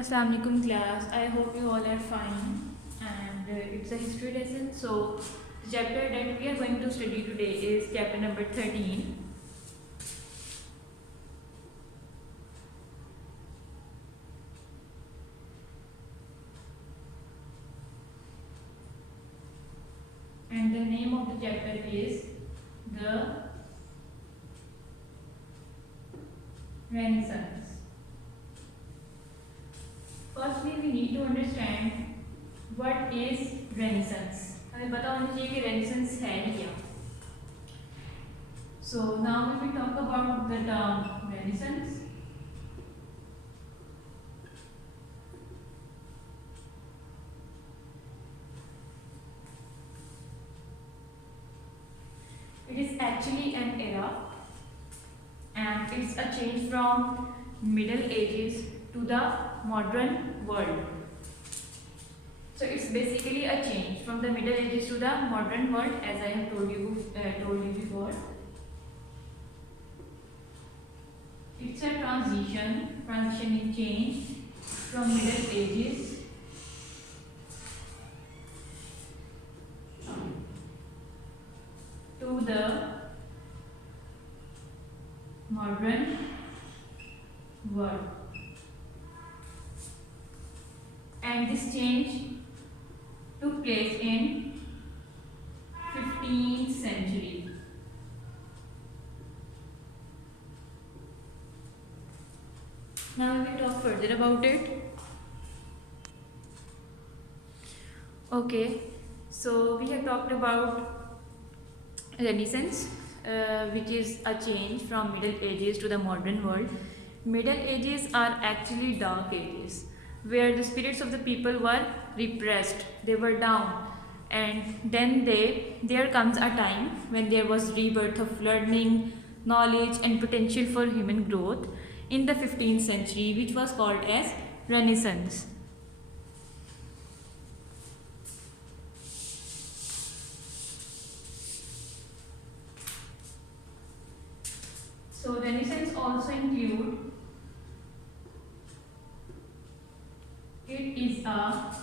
Assalamu alaikum class. I hope you all are fine. And it's a history lesson. So, the chapter that we are going to study today is chapter number 13. And the name of the chapter is The Renaissance. Firstly, we need to understand what is Renaissance. हमें पता होना चाहिए कि Renaissance है क्या. So now we will talk about the term Renaissance. It is actually an era, and it's a change from Middle Ages to the modern world. So it's basically a change from the Middle Ages to the modern world, as I have told you before. It's a transitioning change from Middle Ages to the modern world. And this change took place in 15th century. Now we will talk further about it. Okay, so we have talked about Renaissance, which is a change from Middle Ages to the modern world. Middle Ages are actually dark ages, where the spirits of the people were repressed, they were down, and then there comes a time when there was rebirth of learning, knowledge and potential for human growth in the 15th century, which was called as Renaissance. So Renaissance also include, it is a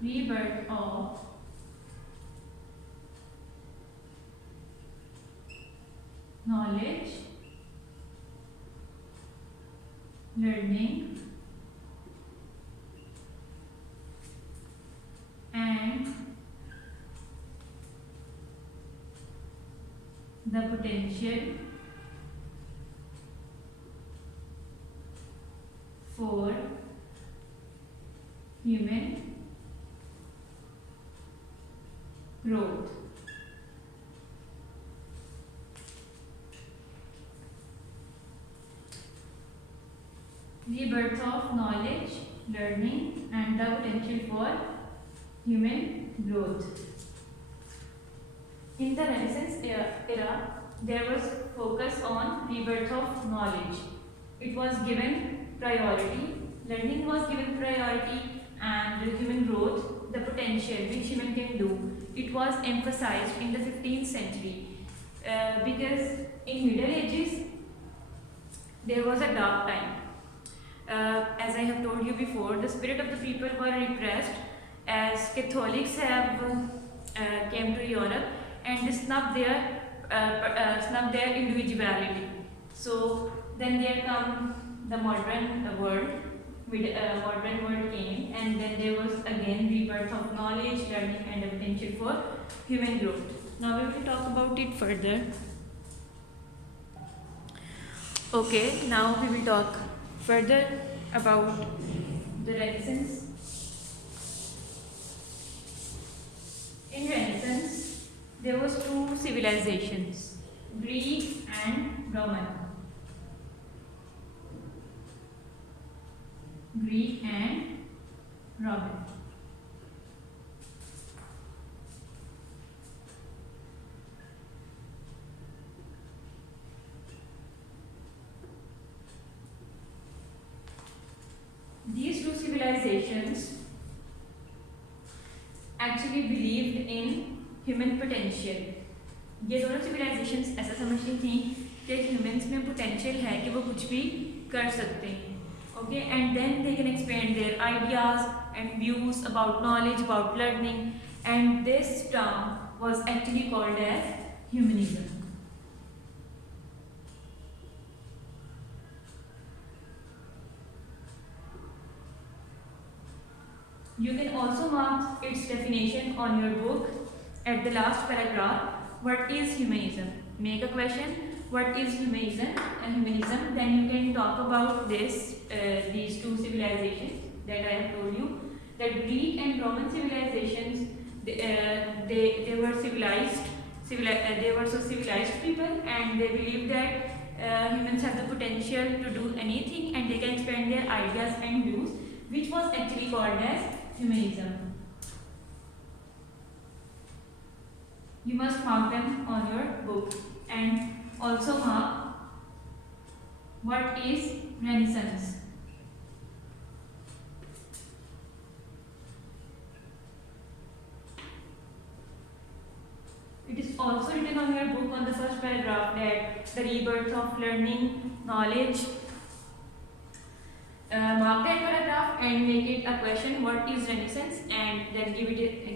rebirth of knowledge, learning and the potential for human growth. Rebirth of knowledge, learning and the potential for human growth. In the Renaissance era, there was focus on rebirth of knowledge. It was given priority, learning was given priority, and human growth, the potential which human can do, it was emphasized in the 15th century, because in Middle Ages there was a dark time. As I have told you before, the spirit of the people were repressed as Catholics have came to Europe and snubbed their individuality. So then there come the modern world. Modern world came, and then there was again rebirth of knowledge, learning and the potential for human growth. Now we will talk about it further. Okay, now we will talk further about the Renaissance. In Renaissance, there was two civilizations, Greek and Roman. Greek and Roman. These two civilizations actually believed in human potential. ये दोनों civilizations ऐसा समझती थी कि humans में potential है कि वो कुछ भी कर सकते हैं. Okay, and then they can expand their ideas and views about knowledge, about learning, and this term was actually called as humanism. You can also mark its definition on your book at the last paragraph. What is humanism? Make a question. What is humanism? Humanism. Then you can talk about these two civilizations that I have told you. That Greek and Roman civilizations, they were they were so civilized people, and they believed that humans have the potential to do anything, and they can expand their ideas and views, which was actually called as humanism. You must mark them on your book, and also mark what is Renaissance. It is also written on your book on the first paragraph that the rebirth of learning, knowledge. Mark that paragraph and make it a question. What is Renaissance? And then give it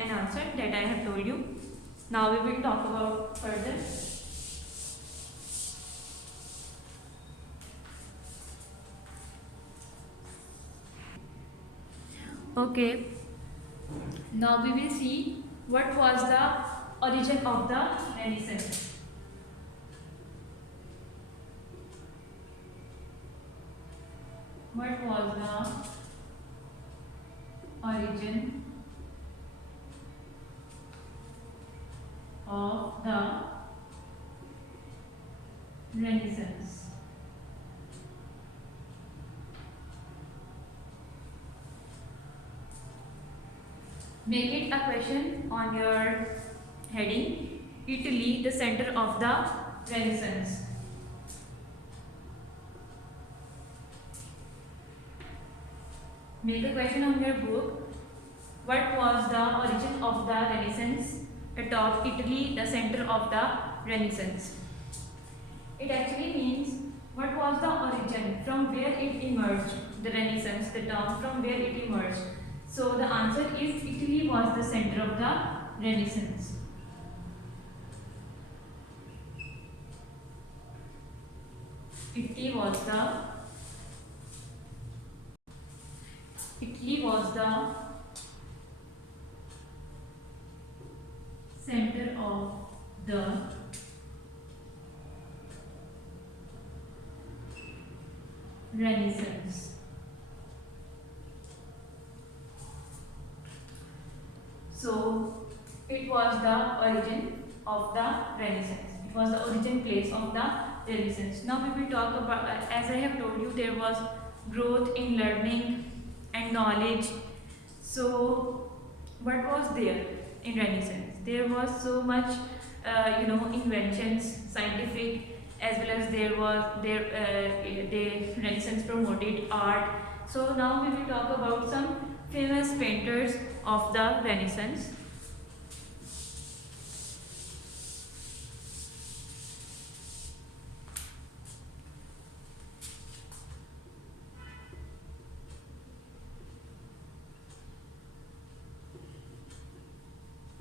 an answer that I have told you. Now we will talk about further. Okay. Now we will see what was the origin of the Renaissance. What was the origin of the Renaissance? Make it a question on your heading. Italy, the center of the Renaissance. Make a question on your book. What was the origin of the Renaissance? Atop Italy, the center of the Renaissance. It actually means what was the origin, from where it emerged, the Renaissance, the term from where it emerged. So the answer is Italy was the center of the Renaissance. Italy was the center of the Renaissance. So it was the origin of the Renaissance. It was the origin place of the Renaissance. Now we will talk about, as I have told you, there was growth in learning and knowledge. So what was there in Renaissance? There was so much, inventions, scientific, as well as the Renaissance promoted art. So now we will talk about some famous painters of the Renaissance.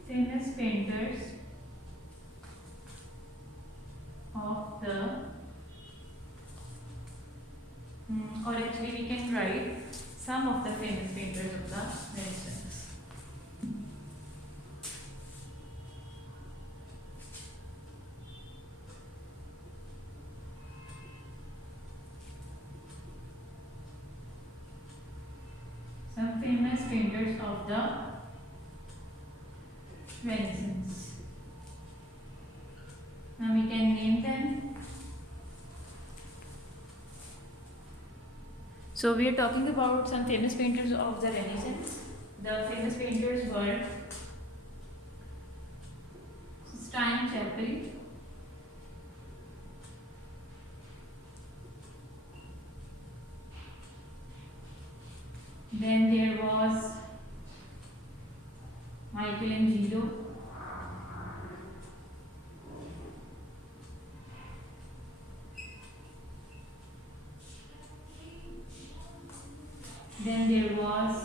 Famous painters of the, or actually we can write some of the famous painters of the Renaissance. Some famous painters of the Renaissance. Now we can name them. So we are talking about some famous painters of the Renaissance. The famous painters were Sistine Chapel, then there was Michelangelo, Then there was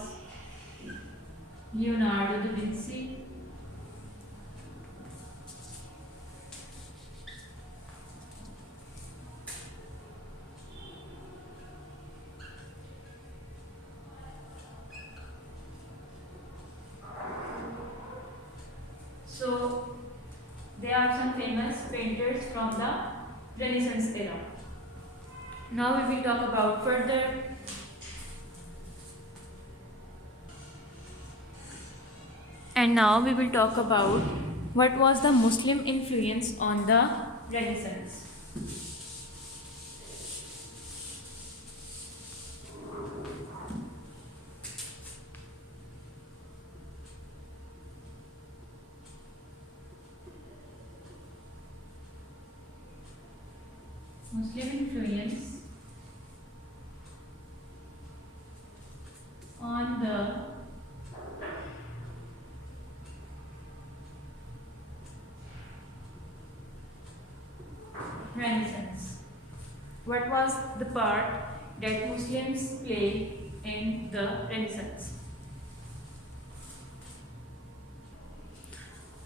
Leonardo da Vinci. So they are some famous painters from the Renaissance era. Now we will talk about further. And now we will talk about what was the Muslim influence on the Renaissance. Muslim influence on the Renaissance. What was the part that Muslims played in the Renaissance?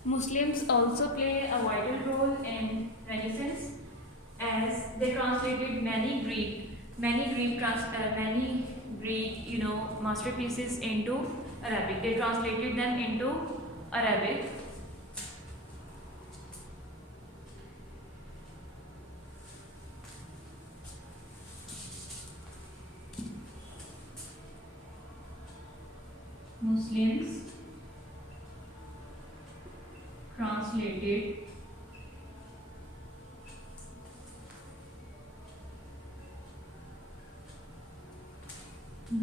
Muslims also play a vital role in Renaissance as they translated many Greek masterpieces into Arabic. They translated them into Arabic. Muslims translated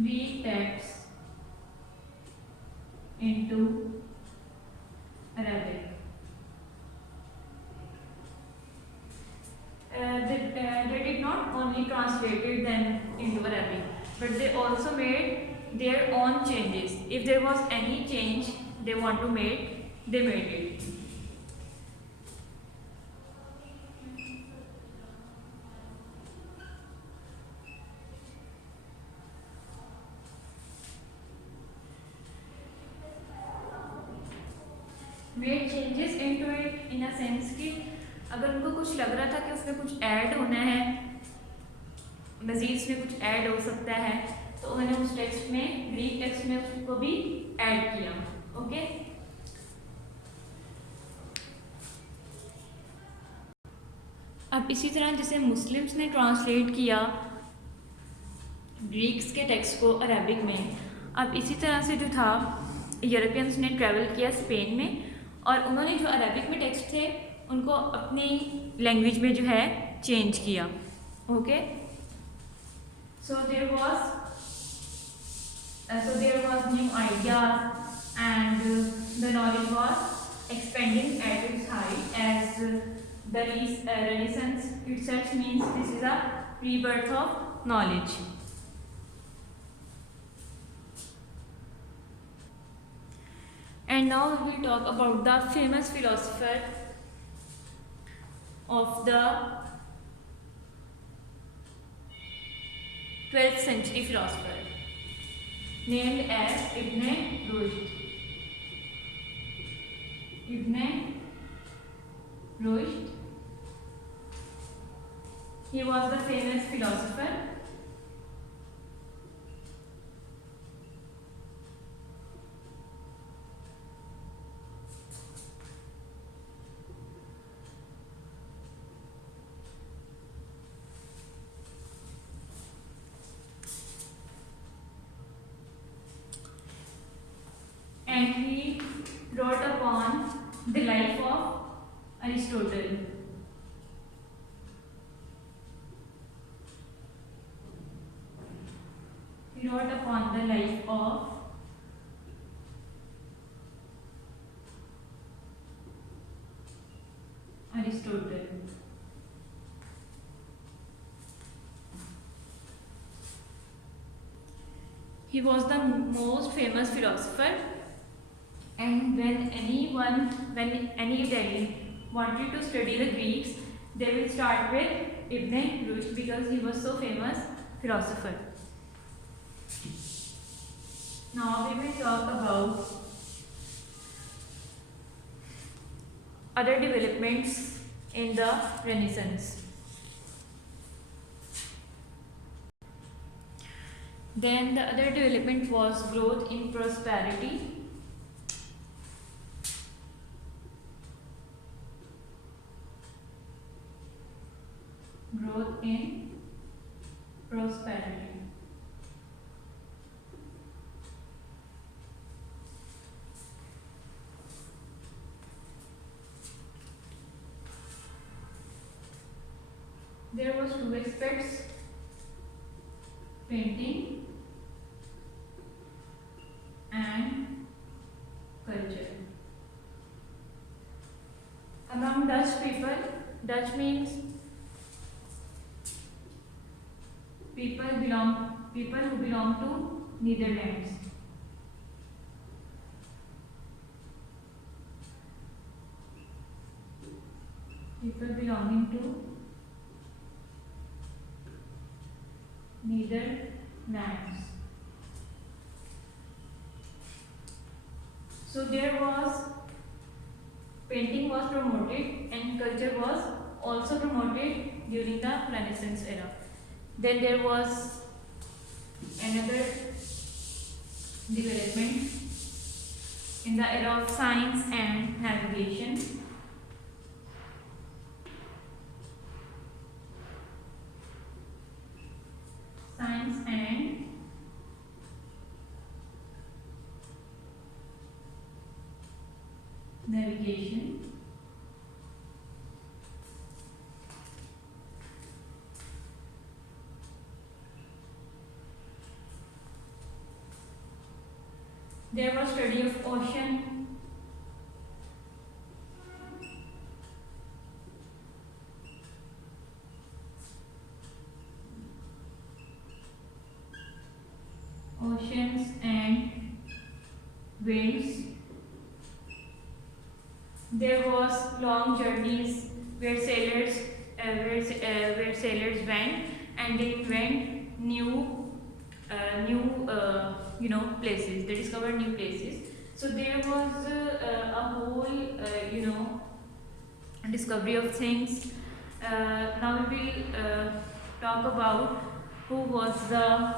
Greek texts into Arabic. They did not only translated them into Arabic, but they also made their own changes. If there was any change they want to make, they made it. Made changes into it in a sense कि अगर उनको कुछ लग रहा था कि उसमें कुछ ऐड होना है, मज़ीद इसमें कुछ ऐड हो सकता है, तो उन्होंने उस टेक्स्ट में, ग्रीक टेक्स्ट में उसको भी ऐड किया. ओके. अब इसी तरह जैसे मुस्लिम्स ने ट्रांसलेट किया ग्रीक्स के टेक्स्ट को अरबिक में, अब इसी तरह से जो था यूरोपियंस ने ट्रैवल किया स्पेन में और उन्होंने जो अरबिक में टेक्स्ट थे उनको अपनी लैंग्वेज में जो है चेंज किया. Okay. So there was new ideas and the knowledge was expanding at its height as the Renaissance itself means this is a rebirth of knowledge. And now we will talk about the famous philosopher of the 12th century philosopher named as Ibn Rushd. Ibn Rushd. He was the famous philosopher. And he wrote upon the life of Aristotle. He wrote upon the life of Aristotle. He was the most famous philosopher, and when any Italian wanted to study the Greeks, they will start with Ibn Rushd because he was so famous philosopher. Now we will talk about other developments in the Renaissance. Then the other development was growth in prosperity. Growth in prosperity. There was two aspects: painting and culture. Among Dutch people, Dutch means people who belong to Netherlands. People belonging to Netherlands. So there was painting was promoted and culture was also promoted during the Renaissance era. Then there was another development in the era of science and navigation. Science and navigation. There was study of ocean. Oceans and winds. There was long journeys where sailors went and they invent new places. They discovered new places. So there was a whole discovery of things. Now we will talk about who was the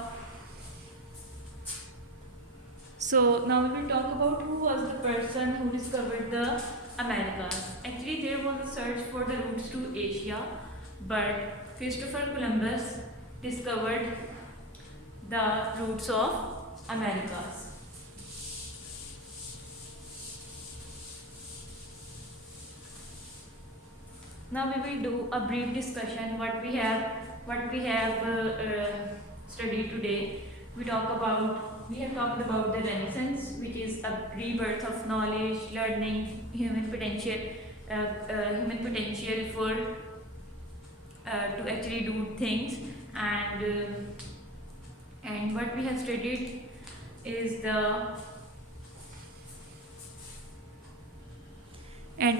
So now we will talk about who was the person who discovered the Americas. Actually, there was a search for the routes to Asia, but Christopher Columbus discovered the routes of Americas. Now we will do a brief discussion what we have studied today. We have talked about the Renaissance, which is a rebirth of knowledge, learning, human potential for to actually do things, and what we have studied is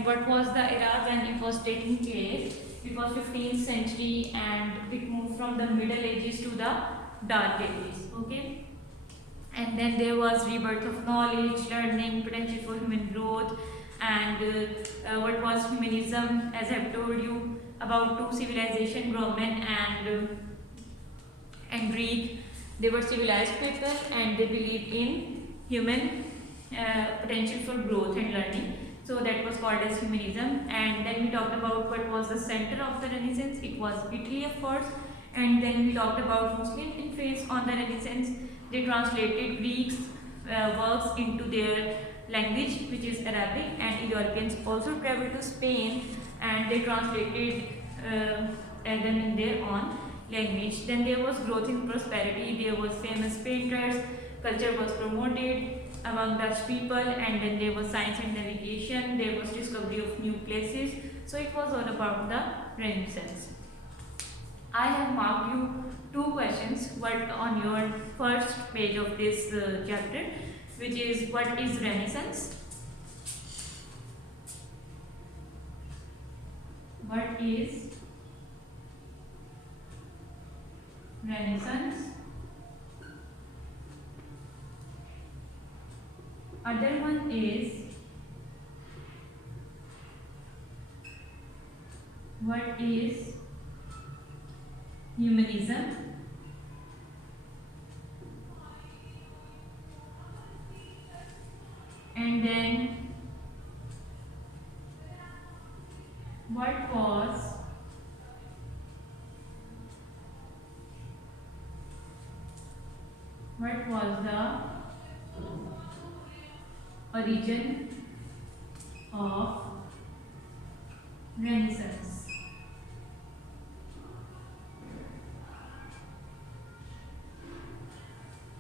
what was the era when it was taking place. It was 15th century and it moved from the Middle Ages to the Dark Ages. Okay. And then there was rebirth of knowledge, learning, potential for human growth, and what was humanism, as I've told you about two civilization, Roman and Greek. They were civilized people and they believed in human potential for growth and learning. So that was called as humanism. And then we talked about what was the center of the Renaissance. It was Italy, of course. And then we talked about Muslim influence on the Renaissance. They translated Greeks' works into their language, which is Arabic, and Europeans also traveled to Spain and they translated them in their own language. Then there was growth in prosperity. There was famous painters. Culture was promoted among Dutch people, and then there was science and navigation. There was discovery of new places. So it was all about the Renaissance. I have marked you two questions on your first page of this chapter, which is what is Renaissance? What is Renaissance? Other one is, what is humanism? And then what was the origin of Renaissance?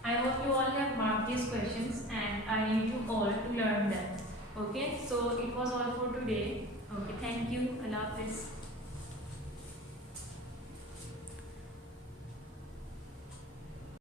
I hope you all have marked these questions and I need you all to learn them. Okay, so it was all for today. Okay, thank you. Allah Hafiz.